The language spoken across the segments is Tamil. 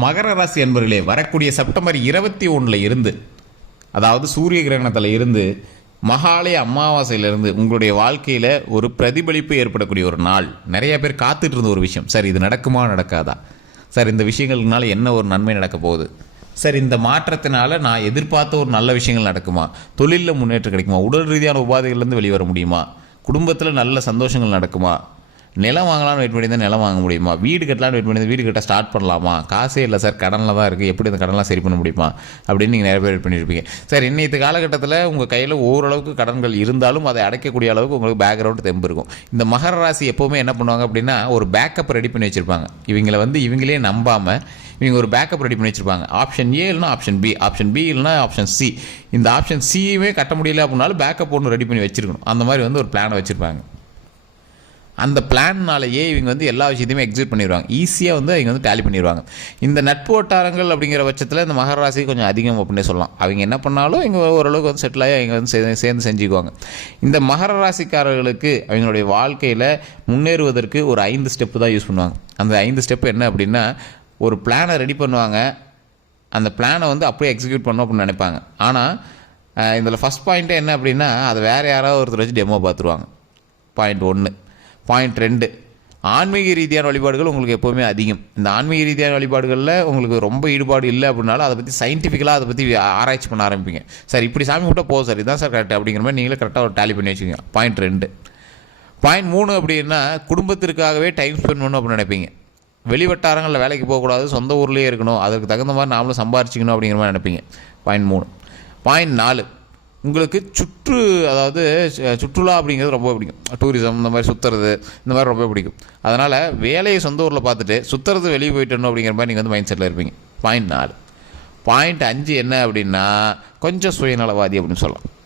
மகர ராசி என்பர்களே வரக்கூடிய செப்டம்பர் இருபத்தி ஒன்றில் இருந்து அதாவது சூரிய கிரகணத்தில் இருந்து மகாலய அமாவாசையிலிருந்து உங்களுடைய வாழ்க்கையில் ஒரு பிரதிபலிப்பு ஏற்படக்கூடிய ஒரு நாள். நிறைய பேர் காத்துட்டு இருந்த ஒரு விஷயம். சார் இது நடக்குமா நடக்காதா? சார் இந்த விஷயங்களுக்குனால என்ன ஒரு நன்மை நடக்க போகுது? சார் இந்த மாற்றத்தினால நான் எதிர்பார்த்த ஒரு நல்ல விஷயங்கள் நடக்குமா? தொழிலில் முன்னேற்றம் கிடைக்குமா? உடல் ரீதியான உபாதைகள்லேருந்து வெளிவர முடியுமா? குடும்பத்தில் நல்ல சந்தோஷங்கள் நடக்குமா? நிலம் வாங்கலாம்னு வெயிட் பண்ணி நிலம் வாங்க முடியுமா? வீடு கட்டலாம்னு வெயிட் பண்ணி வீடு கட்ட ஸ்டார்ட் பண்ணலாமா? காசே இல்லை சார் கடனில் தான் இருக்குது எப்படி இந்த கடன்லாம் சரி பண்ண முடியுமா? அப்படின்னு நீங்கள் நிறைய பேர் வெயிட் பண்ணியிருப்பீங்க சார் இன்னைக்கு காலகட்டத்தில் உங்கள் கையில் ஓரளவுக்கு கடன்கள் இருந்தாலும் அதை அடைக்கக்கூடிய அளவுக்கு உங்களுக்கு பேக்ரவுண்ட் தெம்பு இருக்கும். இந்த மகர ராசி எப்போவுமே என்ன பண்ணுவாங்க அப்படின்னா ஒரு பேக்கப் ரெடி பண்ணி வச்சுருப்பாங்க. இவங்களை வந்து இவங்களே நம்பாமல் இவங்க ஒரு பேக்கப் ரெடி பண்ணி வச்சுருப்பாங்க. ஆப்ஷன் ஏ இல்லைனா ஆப்ஷன் பி ஆப்ஷன் பி இல்லைனா ஆப்ஷன் சி இந்த ஆப்ஷன் சியுமே கட்ட முடியல அப்படின்னாலும் பேக்கப் ஒன்று ரெடி பண்ணி வச்சுருக்கணும். அந்த மாதிரி வந்து ஒரு பிளானை வச்சுருப்பாங்க. அந்த பிளான்னாலேயே இவங்க வந்து எல்லா விஷயத்தையுமே எக்ஸிட் பண்ணிடுவாங்க. ஈஸியாக வந்து அவங்க வந்து டேலி பண்ணிடுவாங்க. இந்த நட்பு வட்டாரங்கள் அப்படிங்கிற பட்சத்தில் இந்த மகராசி கொஞ்சம் அதிகம் அப்படின்னே சொல்லலாம். அவங்க என்ன பண்ணாலும் இவங்க ஓரளவுக்கு வந்து செட்டில் ஆகி அவங்க வந்து சே- சேர்ந்து செஞ்சுக்குவாங்க. இந்த மகர ராசிக்காரர்களுக்கு அவங்களுடைய வாழ்க்கையில் முன்னேறுவதற்கு ஒரு ஐந்து ஸ்டெப்பு தான் யூஸ் பண்ணுவாங்க. அந்த ஐந்து ஸ்டெப் என்ன அப்படின்னா ஒரு பிளானை ரெடி பண்ணுவாங்க. அந்த பிளானை வந்து அப்படியே எக்ஸிக்யூட் பண்ணணும் அப்படின்னு நினைப்பாங்க. ஆனால் இதில் ஃபஸ்ட் பாயிண்ட்டே என்ன அப்படின்னா அதை வேறு யாராவது ஒருத்தர் வச்சு டெமோ பார்த்துருவாங்க. பாயிண்ட் ஒன்று பாயிண்ட் ரெண்டு. ஆன்மீக ரீதியான வழிபாடுகள் உங்களுக்கு எப்போவுமே அதிகம். இந்த ஆன்மீக ரீதியான வழிபாடுகளில் உங்களுக்கு ரொம்ப ஈடுபாடு இல்லை அப்படின்னாலும் அதை பற்றி சயின்டிஃபிக்கலாக அதை பற்றி ஆராய்ச்சி பண்ண ஆரம்பிப்பீங்க. சார் இப்படி சாமி விட்டால் போதும் சார். இதுதான் சார் கரெக்ட் அப்படிங்கிற மாதிரி நீங்களே கரெக்டாக ஒரு டேலி பண்ணி வச்சுக்கோங்க. பாயிண்ட் ரெண்டு. பாயிண்ட் மூணு அப்படின்னா குடும்பத்திற்காகவே டைம் ஸ்பெண்ட் பண்ணணும் அப்படின்னு நினைப்பீங்க. வெளி வட்டாரங்களில் வேலைக்கு போகக்கூடாது சொந்த ஊர்லேயே இருக்கணும். அதுக்கு தகுந்த மாதிரி நாமளும் சம்பாரிச்சிக்கணும் அப்படிங்கிற மாதிரி நினைப்பீங்க. பாயிண்ட் மூணு. பாயிண்ட் நாலு. உங்களுக்கு சுற்று அதாவது சு- சுற்றுலா அப்படிங்கிறது ரொம்ப பிடிக்கும். டூரிசம் இந்த மாதிரி சுற்றுறது இந்த மாதிரி ரொம்ப பிடிக்கும். அதனால் வேலையை சொந்த ஊரில் பார்த்துட்டு சுற்றுறது வெளியே போயிட்டணும் அப்படிங்கிற மாதிரி நீங்கள் வந்து மைண்ட் செட்டில் இருப்பீங்க. பாயிண்ட் நாலு. பாயிண்ட் அஞ்சு என்ன அப்படின்னா கொஞ்சம் சுயநலவாதி அப்படின்னு சொல்லலாம்.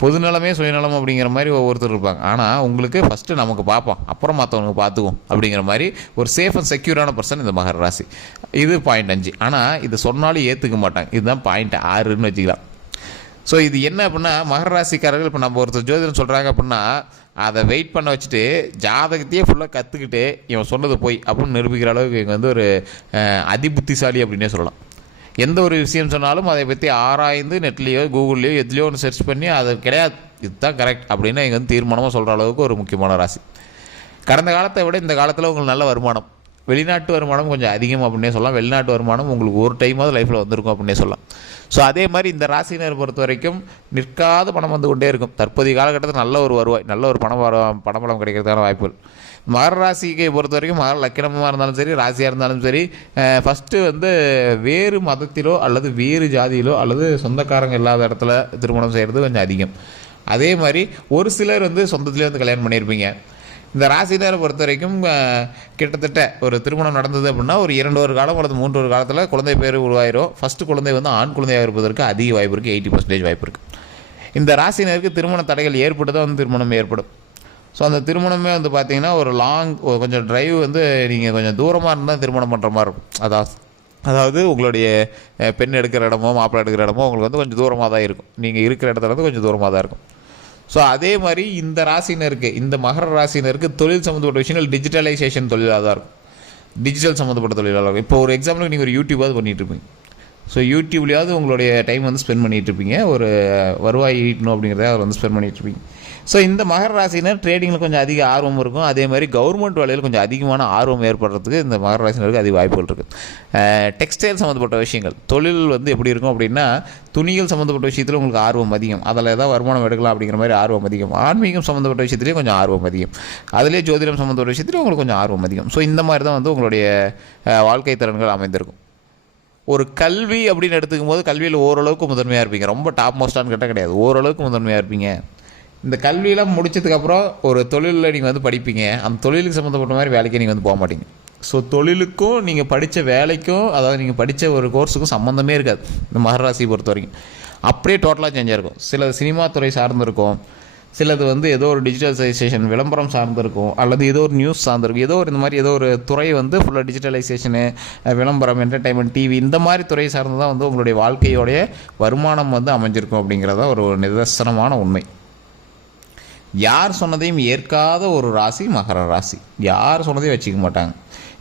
பொதுநலமே சுயநலம் அப்படிங்கிற மாதிரி ஒவ்வொருத்தர் இருப்பாங்க. ஆனால் உங்களுக்கு ஃபஸ்ட்டு நமக்கு பார்ப்போம். அப்புறம் மற்றவனுக்கு பார்த்துக்குவோம் அப்படிங்கிற மாதிரி ஒரு சேஃப் அண்ட் செக்யூரான பர்சன் இந்த மகர ராசி. இது பாயிண்ட் அஞ்சு. ஆனால் இதை சொன்னாலும் ஏற்றுக்க மாட்டாங்க. இதுதான் பாயிண்ட் ஆறுன்னு வச்சுக்கலாம். ஸோ இது என்ன அப்படின்னா மகர ராசிக்காரர்கள் இப்போ நம்ம ஒருத்தர் ஜோதிடம் சொல்கிறாங்க அப்படின்னா அதை வெயிட் பண்ண வச்சுட்டு ஜாதகத்தையே ஃபுல்லாக கற்றுக்கிட்டு இவன் சொன்னது போய் அப்படின்னு நிரூபிக்கிற அளவுக்கு இவங்க வந்து ஒரு அதிபுத்திசாலி அப்படின்னே சொல்லலாம். எந்த ஒரு விஷயம் சொன்னாலும் அதை பற்றி ஆராய்ந்து நெட்லேயோ கூகுள்லேயோ எதுலேயோ ஒன்று சர்ச் பண்ணி அது கிடையாது. இதுதான் கரெக்ட் அப்படின்னு இங்கே வந்து தீர்மானமாக சொல்கிற அளவுக்கு ஒரு முக்கியமான ராசி. கடந்த காலத்தை விட இந்த காலத்தில் உங்களுக்கு நல்ல வருமானம். வெளிநாட்டு வருமானம் கொஞ்சம் அதிகம் அப்படின்னே சொல்லலாம். வெளிநாட்டு வருமானம் உங்களுக்கு ஒரு டைமாவது லைஃப்பில் வந்திருக்கும் அப்படின்னே சொல்லலாம். ஸோ அதே மாதிரி இந்த ராசினர் பொறுத்த வரைக்கும் நிற்காத பணம் வந்து கொண்டே இருக்கும். தற்போதைய காலகட்டத்தில் நல்ல ஒரு வருவாய் நல்ல ஒரு பணம் வர பணபலம் கிடைக்கிறதுக்கான வாய்ப்புகள். மகர ராசிக்கை பொறுத்த வரைக்கும் மகர லக்கினமாக இருந்தாலும் சரி ராசியாக இருந்தாலும் சரி ஃபஸ்ட்டு வந்து வேறு மதத்திலோ அல்லது வேறு ஜாதியிலோ அல்லது சொந்தக்காரங்க இல்லாத இடத்துல திருமணம் செய்கிறது கொஞ்சம் அதிகம். அதே மாதிரி ஒரு சிலர் வந்து சொந்தத்திலே வந்து கல்யாணம் பண்ணியிருப்பீங்க. இந்த ராசினரை பொறுத்த வரைக்கும் கிட்டத்தட்ட ஒரு திருமணம் நடந்தது அப்படின்னா ஒரு இரண்டு ஒரு காலம் அல்லது மூன்று ஒரு காலத்தில் குழந்தை பேர் உருவாயிரும். ஃபஸ்ட்டு குழந்தை வந்து ஆண் குழந்தையாக இருப்பதற்கு அதிக வாய்ப்பு இருக்குது எயிட்டி பர்சன்டேஜ் வாய்ப்பு இருக்குது இந்த ராசினருக்கு திருமண தடைகள் ஏற்பட்டு தான் வந்து திருமணம் ஏற்படும். ஸோ அந்த திருமணமே வந்து பார்த்தீங்கன்னா ஒரு லாங் கொஞ்சம் டிரைவ் வந்து நீங்கள் கொஞ்சம் தூரமாக இருந்தால் திருமணம் பண்ணுற மாதிரி இருக்கும். அதாவது அதாவது உங்களுடைய பெண் எடுக்கிற இடமோ மாப்பிள்ளை எடுக்கிற இடமோ உங்களுக்கு வந்து கொஞ்சம் தூரமாக தான் இருக்கும். நீங்கள் இருக்கிற இடத்துல வந்து கொஞ்சம் தூரமாக தான் இருக்கும். ஸோ அதே மாதிரி இந்த ராசினருக்கு இந்த மகர ராசினருக்கு தொழில் சம்மந்தப்பட்ட விஷயங்கள் டிஜிட்டலைசேஷன் தொழிலாக தான் இருக்கும். டிஜிட்டல் சம்மந்தப்பட்ட தொழிலாக இருக்கும். இப்போ ஒரு எக்ஸாம்பிளுக்கு நீங்கள் ஒரு யூடியூபாவது பண்ணிகிட்டு இருப்பீங்க ஸோ யூடியூப்லேயாவது உங்களுடைய டைம் வந்து ஸ்பெண்ட் பண்ணிகிட்ருப்பீங்க இருப்பீங்க ஒரு வருவாய் ஈட்டணும் அப்படிங்கிறத அவர் வந்து ஸ்பெண்ட் பண்ணிகிட்ருப்பீங்க ஸோ இந்த மகர ராசினர் ட்ரேடிங்கில் கொஞ்சம் அதிக ஆர்வம் இருக்கும். அதே மாதிரி கவர்மெண்ட் வேலையில் கொஞ்சம் அதிகமான ஆர்வம் ஏற்படுறதுக்கு இந்த மகர ராசினருக்கு அதிக வாய்ப்புகள் இருக்குது டெக்ஸ்டைல் சம்மந்தப்பட்ட விஷயங்கள். தொழில் வந்து எப்படி இருக்கும் அப்படின்னா துணிகள் சம்மந்தப்பட்ட விஷயத்தில் உங்களுக்கு ஆர்வம் அதிகம். அதில் ஏதாவது வருமானம் எடுக்கலாம் அப்படிங்கிற மாதிரி ஆர்வம் அதிகம். ஆன்மீகம் சம்மந்தப்பட்ட விஷயத்துலேயும் கொஞ்சம் ஆர்வம் அதிகம். அதிலே ஜோதிடம் சம்மந்தப்பட்ட விஷயத்துலேயும் உங்களுக்கு கொஞ்சம் ஆர்வம் அதிகம். ஸோ இந்த மாதிரி தான் வந்து உங்களுடைய வாழ்க்கை திறன்கள் அமைந்திருக்கும். ஒரு கல்வி அப்படின்னு எடுத்துக்கும் போது கல்வியில் ஓரளவுக்கு முதன்மையாக இருப்பீங்க. ரொம்ப டாப் மோஸ்டான்னு கேட்டால் கிடையாது. ஓரளவுக்கு முதன்மையாக இருப்பீங்க. இந்த கல்வியெல்லாம் முடிச்சதுக்கப்புறம் ஒரு தொழிலில் நீங்கள் வந்து படிப்பீங்க. அந்த தொழிலுக்கு சம்மந்தப்பட்ட மாதிரி வேலைக்கு நீங்கள் வந்து போக மாட்டீங்க. ஸோ தொழிலுக்கும் நீங்கள் படித்த வேலைக்கும் அதாவது நீங்கள் படித்த ஒரு கோர்ஸுக்கும் சம்மந்தமே இருக்காது. இந்த மகராசியை பொறுத்த வரைக்கும் அப்படியே டோட்டலாக சேஞ்சாக இருக்கும். சில சினிமா துறை சார்ந்திருக்கும். சிலது வந்து ஏதோ ஒரு டிஜிட்டலைசேஷன் விளம்பரம் சார்ந்திருக்கும். அல்லது ஏதோ ஒரு நியூஸ் சார்ந்திருக்கும். ஏதோ ஒரு இந்த மாதிரி ஏதோ ஒரு துறை வந்து ஃபுல்லாக டிஜிட்டலைசேஷனு விளம்பரம் என்டர்டைன்மெண்ட் டிவி இந்த மாதிரி துறை சார்ந்து தான் வந்து உங்களுடைய வாழ்க்கையோடைய வருமானம் வந்து அமைஞ்சிருக்கும் அப்படிங்கிறத ஒரு நிதர்சனமான உண்மை. யார் சொன்னதையும் ஏற்காத ஒரு ராசி மகர ராசி. யார் சொன்னதையும் வச்சுக்க மாட்டாங்க.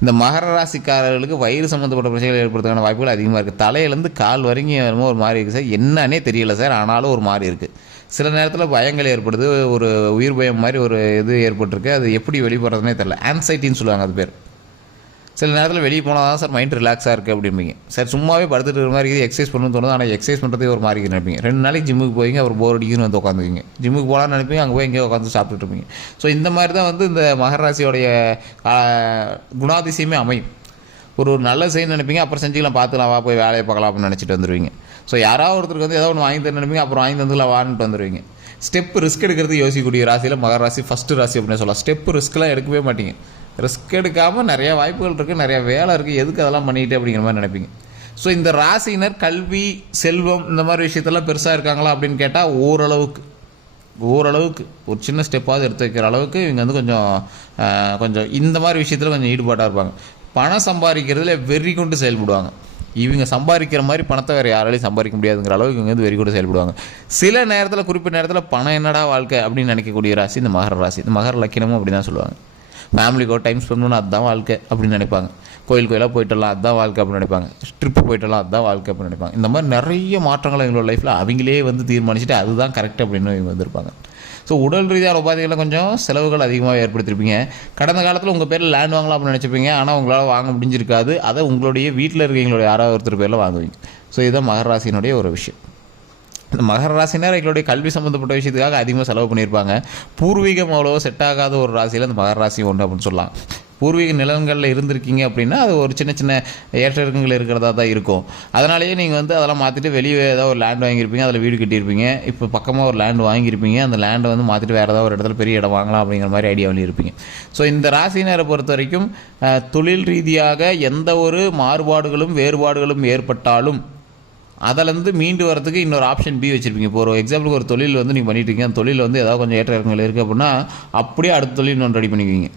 இந்த மகர ராசிக்காரர்களுக்கு வயிறு சம்மந்தப்பட்ட பிரச்சனைகள் ஏற்படுறதுக்கான வாய்ப்புகள் அதிகமாக இருக்குது தலையிலேருந்து கால் வரைக்கும் என்னமோ ஒரு மாதிரி இருக்குது சார். என்னன்னே தெரியல சார். ஆனாலும் ஒரு மாதிரி இருக்குது சில நேரத்தில் பயங்கள் ஏற்படுது. ஒரு உயிர் பயம் மாதிரி ஒரு இது ஏற்பட்டிருக்கு. அது எப்படி வெளிப்படுறதுனே தெரில ஆன்சைட்டின்னு சொல்லுவாங்க அது பேர். சில நேரத்தில் வெளியே போனால் தான் சார் மைண்ட் ரிலாக்ஸாக இருக்குது அப்படிம்பீங்க. சார் சும்மாவே படுத்துட்டு இருக்கிற மாதிரி இருக்குது. எக்ஸசைஸ் பண்ணணும்னு தோணுது ஆனால் எக்ஸசைஸ் பண்ணுறதே ஒரு மாதிரி நினைப்பீங்க. ரெண்டு நாளைக்கு ஜிம்முக்கு போய்ங்க அவர் போர் அடிக்குன்னு வந்து உட்காந்துக்கிங்க ஜிம்முக்கு போகலான்னு நினைப்பீங்க அங்கே போய் எங்கேயோ உட்காந்து சாப்பிட்டுட்டு இருப்பீங்க. ஸோ இந்த மாதிரி தான் வந்து இந்த மகராசியோடைய குணாதிசயமே அமையும். ஒரு ஒரு நல்ல செய்யணும்னு நினைப்பீங்க அப்புறம் செஞ்சுக்கலாம் பார்த்துக்கலாம் வா போய் வேலையை பார்க்கலாம் அப்படின்னு நினச்சிட்டு வந்துடுவீங்க ஸோ யாராவது ஒருத்தருக்கு வந்து ஏதோ ஒன்று வாங்கி தர நினைப்பீங்க அப்புறம் வாங்கி தந்துலாம் வான்ட்டு வந்துடுவீங்க ஸ்டெப் ரிஸ்க் எடுக்கிறது யோசிக்கக்கூடிய ராசியில் மகராசி ஃபஸ்ட்டு ராசி அப்படின்னு சொல்லலாம். ஸ்டெப் ரிஸ்க்லாம் எடுக்கவே மாட்டீங்க. ரிஸ்க் எடுக்காமல் நிறைய வாய்ப்புகள் இருக்குது நிறைய வேலை இருக்குது எதுக்கு அதெல்லாம் பண்ணிக்கிட்டு அப்படிங்கிற மாதிரி நினைப்பீங்க. ஸோ இந்த ராசியினர் கல்வி செல்வம் இந்த மாதிரி விஷயத்தெல்லாம் பெருசாக இருக்காங்களா அப்படின்னு கேட்டால் ஓரளவுக்கு. ஓரளவுக்கு. ஒரு சின்ன ஸ்டெப்பாவது எடுத்து வைக்கிற அளவுக்கு இவங்க வந்து கொஞ்சம் கொஞ்சம் இந்த மாதிரி விஷயத்தில் கொஞ்சம் ஈடுபாட்டாக இருப்பாங்க. பணம் சம்பாதிக்கிறதுல வெறி கொண்டு செயல்படுவாங்க. இவங்க சம்பாதிக்கிற மாதிரி பணத்தை வேறு யாராலையும் சம்பாதிக்க முடியாதுங்கிற அளவுக்கு இவங்க வந்து வெறி கொண்டு செயல்படுவாங்க. சில நேரத்தில் குறிப்பிட்ட நேரத்தில் பணம் என்னடா வாழ்க்கை அப்படின்னு நினைக்கக்கூடிய ராசி இந்த மகர ராசி. இந்த மகர லக்கினமும் அப்படி தான் சொல்லுவாங்க. ஃபேமிலிக்கோ டைம் ஸ்பெண்ட் பண்ணணும் அதுதான் வாழ்க்கை அப்படின்னு நினைப்பாங்க. கோயில் கோயிலாக போயிட்டலாம் அதுதான் வாழ்க்கை அப்படின்னு நினைப்பாங்க. ட்ரிப்பு போயிட்டலாம் அதுதான் வாழ்க்கை அப்படின்னு நினைப்பாங்க. இந்த மாதிரி நிறைய மாற்றங்கள் எங்களோட லைஃப்பில் அவங்களே வந்து தீர்மானிச்சுட்டு அதுதான் கரெக்ட் அப்படின்னு இவங்க வந்திருப்பாங்க. ஸோ உடல் ரீதியான உபாதைகளில் கொஞ்சம் செலவுகள் அதிகமாக ஏற்படுத்தியிருப்பீங்க. கடந்த காலத்தில் உங்கள் பேரில் லேண்ட் வாங்கலாம் அப்படின்னு நினச்சிப்பீங்க ஆனால் உங்களால் வாங்க முடிஞ்சிருக்காது. அதை உங்களுடைய வீட்டில் இருக்கவங்களுடைய யாராவது ஒருத்தர் பேரில் வாங்குவீங்க. ஸோ இதுதான் மகராசினுடைய ஒரு விஷயம். மகர ராசினர் எங்களுடைய கல்வி சம்மந்தப்பட்ட விஷயத்துக்காக அதிகமாக செலவு பண்ணியிருப்பாங்க. பூர்வீகம் அவ்வளோ செட் ஆகாத ஒரு ராசியில் அந்த மகர ராசி ஒன்று அப்படின்னு சொல்லலாம். பூர்வீக நிலங்களில் இருந்திருக்கீங்க அப்படின்னா அது ஒரு சின்ன சின்ன ஏற்ற இறக்கங்கள் இருக்கிறதா தான் இருக்கும். அதனாலேயே நீங்கள் வந்து அதெல்லாம் மாற்றிட்டு வெளியே ஏதாவது ஒரு லேண்ட் வாங்கியிருப்பீங்க அதில் வீடு கட்டியிருப்பீங்க. இப்போ பக்கமாக ஒரு லேண்ட் வாங்கியிருப்பீங்க. அந்த லேண்டை வந்து மாற்றிட்டு வேறு ஏதாவது ஒரு இடத்துல பெரிய இடம் வாங்கலாம் அப்படிங்கிற மாதிரி ஐடியாவில் இருப்பீங்க ஸோ இந்த ராசினரை பொறுத்த வரைக்கும் தொழில் ரீதியாக எந்த ஒரு மாறுபாடுகளும் வேறுபாடுகளும் ஏற்பட்டாலும் அதிலேருந்து மீண்டு வரதுக்கு இன்னொரு ஆப்ஷன் பி வச்சுருப்பீங்க. இப்போ ஒரு எக்ஸாம்பிளுக்கு ஒரு தொழில் வந்து நீங்கள் பண்ணிட்டு இருக்கீங்க. அந்த தொழில் வந்து ஏதாவது கொஞ்சம் ஏற்ற இறக்கங்கள் இருக்குது அப்படின்னா அப்படியே அடுத்த தொழில் இன்னொன்று ரெடி பண்ணிக்குவீங்க.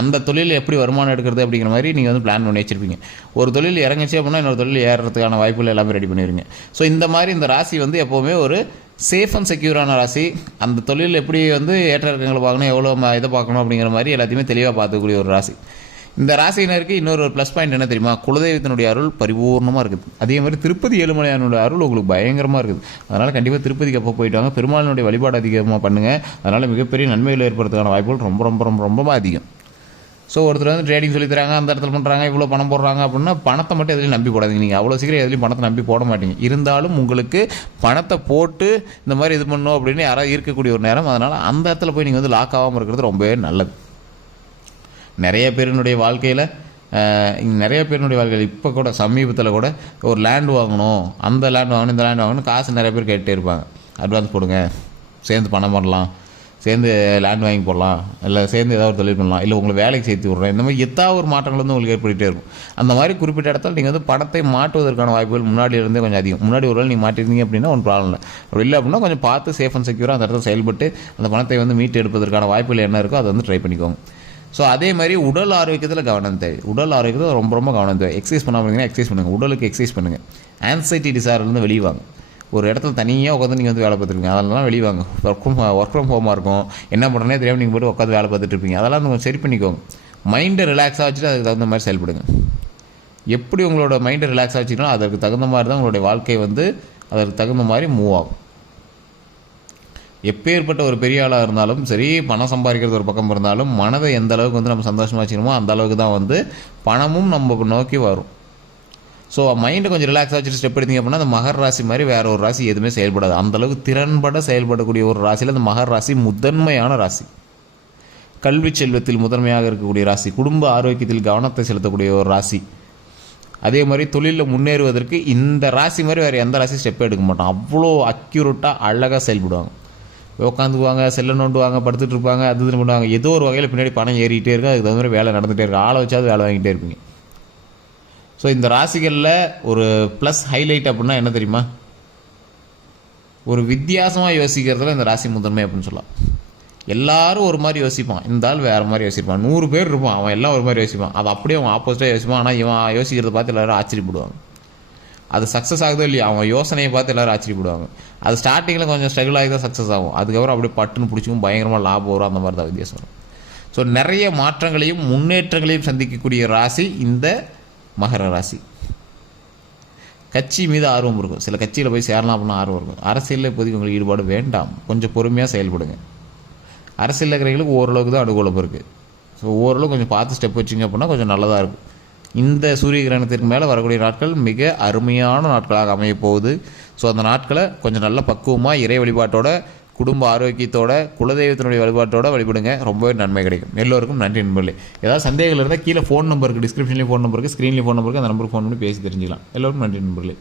அந்த தொழில் எப்படி வருமானம் எடுக்கிறது அப்படிங்கிற மாதிரி நீங்கள் வந்து பிளான் பண்ணி வச்சிருப்பீங்க. ஒரு தொழில் இறங்குச்சு அப்படின்னா இன்னொரு தொழில் ஏறுறதுக்கான வாய்ப்புகள் எல்லாமே ரெடி பண்ணிடுவீங்க ஸோ இந்த மாதிரி இந்த ராசி வந்து எப்போவுமே ஒரு சேஃப் அண்ட் செக்யூரான ராசி. அந்த தொழில் எப்படி வந்து ஏற்ற இறக்கங்களை பார்க்கணும் எவ்வளோ இதை பார்க்கணும் அப்படிங்கிற மாதிரி எல்லாத்தையுமே தெளிவாக பார்த்துக்கூடிய ஒரு ராசி. இந்த ராசியினருக்கு இன்னொரு ஒரு ப்ளஸ் பாயிண்ட் என்ன தெரியுமா? குலதெய்வத்தினுடைய அருள் பரிபூர்ணமாக இருக்குது. அதே மாதிரி திருப்பதி ஏழுமலையானுடைய அருள் உங்களுக்கு பயங்கரமாக இருக்குது. அதனால் கண்டிப்பாக திருப்பதிக்கு அப்போ போயிட்டு வாங்க. பெருமாளினுடைய வழிபாடு அதிகமாக பண்ணுங்கள் அதனால் மிகப்பெரிய நன்மைகள் ஏற்படுறதுக்கான வாய்ப்புகள் ரொம்ப ரொம்ப ரொம்ப ரொம்ப அதிகம். ஸோ ஒருத்தர் வந்து ட்ரேடிங் சொல்லி தராங்க அந்த இடத்துல பண்ணுறாங்க இவ்வளோ பணம் போடுறாங்க அப்படின்னா பணத்தை மட்டும் எதுலையும் நம்பி போடாதீங்க. நீங்கள் அவ்வளோ சீக்கிரம் எதுலையும் பணத்தை நம்பி போட மாட்டீங்க. இருந்தாலும் உங்களுக்கு பணத்தை போட்டு இந்த மாதிரி இது பண்ணணும் அப்படின்னு யாராவது இருக்கக்கூடிய ஒரு நேரம். அதனால் அந்த இடத்துல போய் நீங்கள் வந்து லாக் ஆகாமல் இருக்கிறது ரொம்பவே நல்லது. நிறைய பேரினுடைய வாழ்க்கையில் நிறைய பேருடைய வாழ்க்கையில் இப்போ கூட சமீபத்தில் கூட ஒரு லேண்ட் வாங்கணும். அந்த லேண்ட் வாங்கணும் இந்த லேண்ட் வாங்கணும் காசு நிறைய பேர் கேட்டே இருப்பாங்க. அட்வான்ஸ் போடுங்க. சேர்ந்து பணம் பண்ணலாம் சேர்ந்து லேண்ட் வாங்கி போடலாம். இல்லை சேர்ந்து ஏதாவது ஒரு தொழில் பண்ணலாம். இல்லை உங்களை வேலைக்கு சேர்த்து விட்றேன். இந்த மாதிரி எதாவது ஒரு மாற்றங்கள் வந்து உங்களுக்கு ஏற்பட்டுகிட்டே இருக்கும். அந்த மாதிரி குறிப்பிட்ட இடத்துல நீங்கள் வந்து பணத்தை மாற்றுவதற்கான வாய்ப்புகள் முன்னாடி இருந்தே கொஞ்சம் அதிகம். முன்னாடி ஒரு வேலை நீங்கள் மாட்டிருந்தீங்க அப்படின்னா ஒன்றும் ப்ராப்ளம் இல்லை. அப்படி இல்லை அப்படின்னா கொஞ்சம் பார்த்து சேஃப் அண்ட் செக்யூராக அந்த இடத்துல செயல்பட்டு அந்த பணத்தை வந்து மீட்டு எடுப்பதற்கான வாய்ப்புகள் என்ன இருக்கோ அதை வந்து ட்ரை பண்ணிக்கோங்க. ஸோ அதே மாதிரி உடல் ஆரோக்கியத்தில் கவனம் தேவை. உடல் ஆரோக்கியத்தில் ரொம்ப ரொம்ப கவனம் தேவை. எக்ஸசைஸ் பண்ணாமல் எக்ஸசைஸ் பண்ணுங்கள் உடலுக்கு எக்ஸசைஸ் பண்ணுங்கள் ஆன்சைட்டி டிசார்லேருந்து வெளியே வாங்க. ஒரு இடத்துல தனியாக உட்காந்து நீங்கள் வந்து வேலை பார்த்துருக்கீங்க அதெல்லாம் வெளியே வாங்க. ஒர்க் ஃப்ரம் ஒர்க் ஃப்ரம் ஹோமாக இருக்கும். என்ன பண்ணுறனே தெரியாமல் நீங்கள் போய்ட்டு உட்காந்து வேலை பார்த்துட்டு இருப்பீங்க. அதெல்லாம் கொஞ்சம் சரி பண்ணிக்கோங்க. மைண்டை ரிலாக்ஸாக வச்சுட்டு அதுக்கு தகுந்த மாதிரி செயல்படுங்க. எப்படி உங்களோட மைண்டை ரிலாக்ஸாக வச்சுக்கணும் அதற்கு தகுந்த மாதிரி தான் உங்களுடைய வாழ்க்கை வந்து அதற்கு தகுந்த மாதிரி மூவ் ஆகும். எப்பேற்பட்ட ஒரு பெரிய ஆளாக இருந்தாலும் சரி பணம் சம்பாதிக்கிறது ஒரு பக்கம் இருந்தாலும் மனதை எந்த அளவுக்கு வந்து நம்ம சந்தோஷமாக வச்சுக்கணுமோ அந்த அளவுக்கு தான் வந்து பணமும் நம்ம நோக்கி வரும். ஸோ மைண்டை கொஞ்சம் ரிலாக்ஸாக வச்சுட்டு ஸ்டெப் எடுத்தீங்க அப்படின்னா அந்த மகர் ராசி மாதிரி வேறு ஒரு ராசி எதுவுமே செயல்படாது. அந்தளவுக்கு திறன்பட செயல்படக்கூடிய ஒரு ராசியில் அந்த மகர் ராசி முதன்மையான ராசி. கல்வி செல்வத்தில் முதன்மையாக இருக்கக்கூடிய ராசி. குடும்ப ஆரோக்கியத்தில் கவனத்தை செலுத்தக்கூடிய ஒரு ராசி. அதே மாதிரி தொழிலில் முன்னேறுவதற்கு இந்த ராசி மாதிரி வேறு எந்த ராசி ஸ்டெப் எடுக்க மாட்டோம் அவ்வளோ அக்யூரேட்டாக அழகாக செயல்படுவாங்க. உட்காந்துக்குவாங்க செல்லை நோண்டுவாங்க படுத்துட்டு இருப்பாங்க அது இது பண்ணுவாங்க. ஏதோ ஒரு வகையில் பின்னாடி பணம் ஏறிக்கிட்டே இருக்கும் அதுக்கு தகுந்த மாதிரி வேலை நடந்துகிட்டே இருக்கும் ஆளை வச்சாவது வேலை வாங்கிட்டே இருப்பீங்க. ஸோ இந்த ராசிகளில் ஒரு ப்ளஸ் ஹைலைட் அப்படின்னா என்ன தெரியுமா? ஒரு வித்தியாசமாக யோசிக்கிறதுல இந்த ராசி முதன்மை அப்படின்னு சொல்லலாம். எல்லாரும் ஒரு மாதிரி யோசிப்பான். இந்த ஆள் வேறு மாதிரி யோசிப்பான். நூறு பேர் இருப்பான். அவன் எல்லாம் ஒரு மாதிரி யோசிப்பான். அது அப்படியே அவன் ஆப்போசிட்டாக யோசிப்பான். ஆனால் இவன் யோசிக்கிறத பார்த்து எல்லாரும் ஆச்சரியப்படுவாங்க. அது சக்ஸஸ் ஆகுதோ இல்லையா அவன் யோசனையை பார்த்து எல்லாரும் ஆச்சரியப்படுவாங்க. அது ஸ்டார்டிங்கில் கொஞ்சம் ஸ்ட்ரகிள் ஆகி தான் சக்ஸஸ் ஆகும். அதுக்கப்புறம் அப்படியே பட்டுன்னு பிடிச்சிக்கும் பயங்கரமாக லாபம் வரும் அந்த மாதிரி தான் வித்தியாசம் வரும். ஸோ நிறைய மாற்றங்களையும் முன்னேற்றங்களையும் சந்திக்கக்கூடிய ராசி இந்த மகர ராசி. கட்சி மீது ஆர்வம் இருக்கும். சில கட்சியில் போய் சேரலாம் அப்படின்னா ஆர்வம் இருக்கும். அரசியலில் இப்போதைக்கு உங்களுக்கு ஈடுபாடு வேண்டாம். கொஞ்சம் பொறுமையாக செயல்படுங்க. அரசியல் இருக்கிறவங்களுக்கு ஓரளவுக்கு தான் அனுகூலம் இருக்குது ஸோ ஓரளவு கொஞ்சம் பார்த்து ஸ்டெப் வச்சிங்க அப்படின்னா கொஞ்சம் நல்லதாக இருக்கும். இந்த சூரிய கிரகணத்திற்கு மேலே வரக்கூடிய நாட்கள் மிக அருமையான நாட்களாக அமையப் போகுது. ஸோ அந்த நாட்களை கொஞ்சம் நல்ல பக்குவமாக இறை வழிபாட்டோட குடும்ப ஆரோக்கியத்தோட குலதெய்வத்தினுடைய வழிபாட்டோட வழிபடுங்க. ரொம்பவே நன்மை கிடைக்கும். எல்லோருக்கும் நன்றி நண்பர்களே. ஏதாவது சந்தேகங்கள் இருந்தால் கீழே ஃபோன் நம்பருக்கு டிஸ்கிரிப்ஷன்லேயும் ஃபோன் நம்பருக்கு ஸ்க்ரீன்லேயும் ஃபோன் நம்பருக்கு அந்த நம்பருக்கு ஃபோன் பண்ணி பேசி தெரிஞ்சுக்கலாம். எல்லோருக்கும் நன்றி நண்பர்களே.